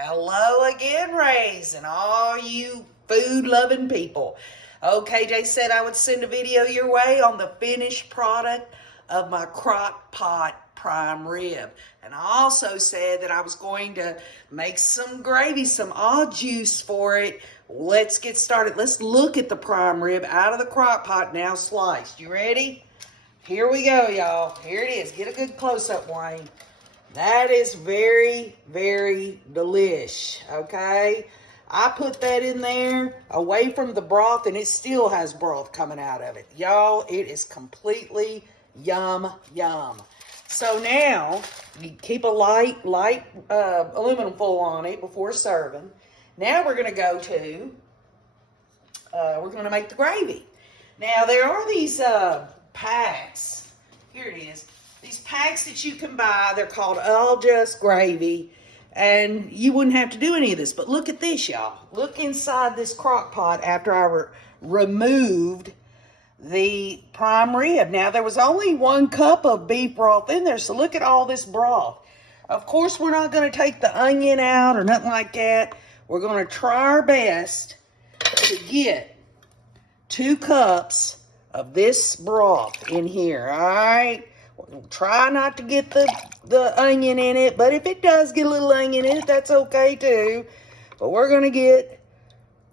Hello again, Rays, and all you food-loving people. KJ said I would send a video your way on the finished product of my crock pot prime rib. And I also said that I was going to make some gravy, some au juice for it. Let's get started. Let's look at the prime rib out of the crock pot now sliced. You ready? Here we go, y'all. Here it is. Get a good close-up, Wayne. That is very, very delish, okay? I put that in there away from the broth, and it still has broth coming out of it. Y'all, it is completely yum, yum. So now, you keep a light aluminum foil on it before serving. Now we're going to go to, we're going to make the gravy. Now, there are these packs. Here it is. These packs that you can buy, they're called All Just Gravy, and you wouldn't have to do any of this. But look at this, y'all. Look inside this crock pot after I removed the prime rib. Now, there was only 1 cup of beef broth in there, so look at all this broth. Of course, we're not going to take the onion out or nothing like that. We're going to try our best to get 2 cups of this broth in here, all right? We'll try not to get the onion in it, but if it does get a little onion in it, that's okay too. But we're going to get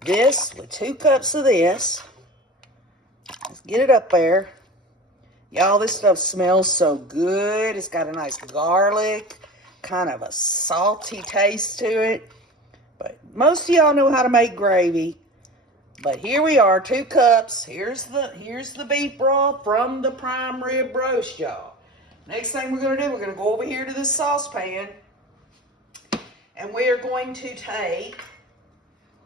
this with 2 cups of this. Let's get it up there. Y'all, this stuff smells so good. It's got a nice garlic, kind of a salty taste to it. But most of y'all know how to make gravy. But here we are, 2 cups. Here's the beef broth from the prime rib roast, y'all. Next thing we're going to do, we're going to go over here to this saucepan, and we are going to take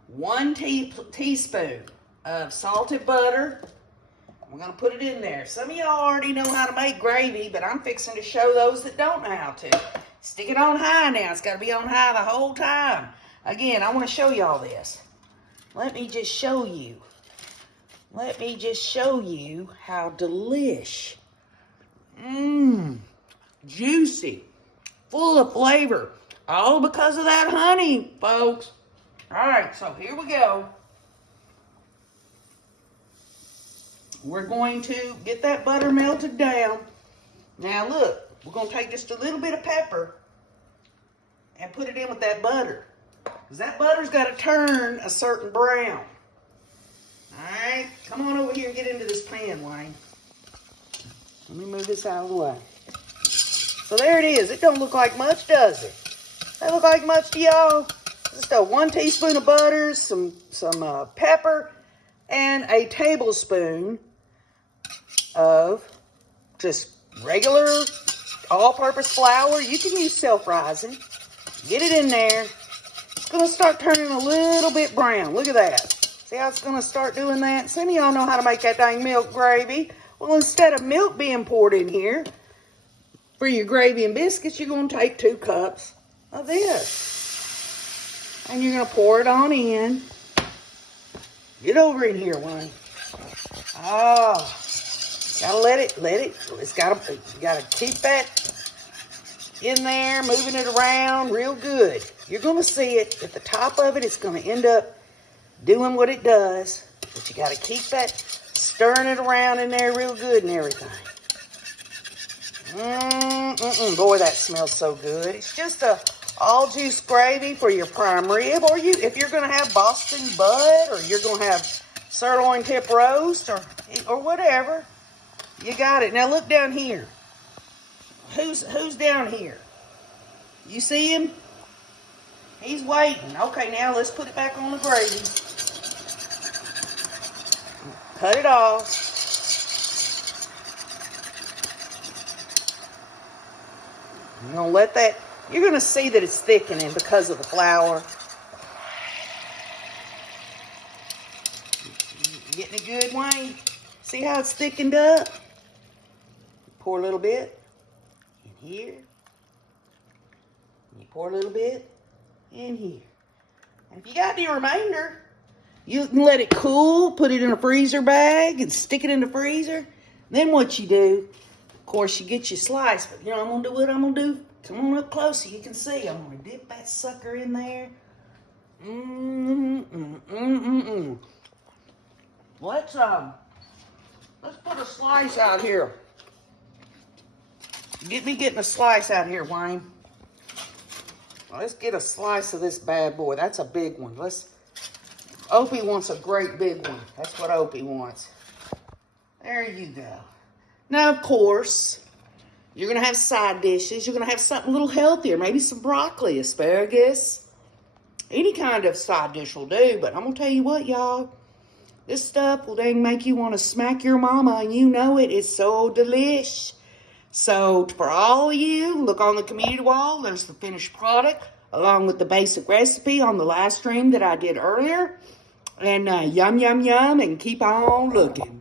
1 teaspoon of salted butter. We're going to put it in there. Some of y'all already know how to make gravy, but I'm fixing to show those that don't know how to. Stick it on high now. It's got to be on high the whole time. Again, I want to show y'all this. Let me just show you. Let me just show you how delish. Juicy, full of flavor, all because of that honey, folks. All right, so here we go. We're going to get that butter melted down. Now look, we're going to take just a little bit of pepper and put it in with that butter, because that butter's got to turn a certain brown. All right, come on over here and get into this pan, Wayne. Let me move this out of the way. So there it is. It don't look like much, does it? That look like much to y'all? Just a 1 teaspoon of butter, some pepper, and a tablespoon of just regular all-purpose flour. You can use self-rising. Get it in there. It's going to start turning a little bit brown. Look at that. See how it's going to start doing that? Some of y'all know how to make that dang milk gravy. Well, instead of milk being poured in here for your gravy and biscuits, you're going to take 2 cups of this. And you're going to pour it on in. Get over in here, Wayne. Oh, gotta let it, it's gotta, you gotta keep that in there, moving it around real good. You're going to see it at the top of it. It's going to end up doing what it does, but you got to keep that, stirring it around in there real good and everything. Boy, that smells so good. It's just a all juice gravy for your prime rib, or if you're going to have Boston butt, or you're going to have sirloin tip roast, or whatever. You got it. Now look down here. Who's down here? You see him? He's waiting. Okay, now let's put it back on the gravy. Cut it off. You're going to let that, you're going to see that it's thickening because of the flour. Getting it good, Wayne? See how it's thickened up? Pour a little bit in here. You pour a little bit in here. And if you got any remainder, you can let it cool, put it in a freezer bag and stick it in the freezer. Then what you do, of course, you get your slice, but you know I'm going to do what I'm going to do Come on up close so you can see. I'm gonna dip that sucker in there. Let's put a slice out here. Get me getting a slice out here, Wayne. Let's get a slice of this bad boy. That's a big one. Opie wants a great big one. That's what Opie wants. There you go. Now, of course, you're going to have side dishes. You're going to have something a little healthier. Maybe some broccoli, asparagus. Any kind of side dish will do. But I'm going to tell you what, y'all. This stuff will dang make you want to smack your mama. And you know it. It's so delish. So, for all of you, look on the community wall. There's the finished product, along with the basic recipe on the live stream that I did earlier. And yum, yum, yum, and keep on looking.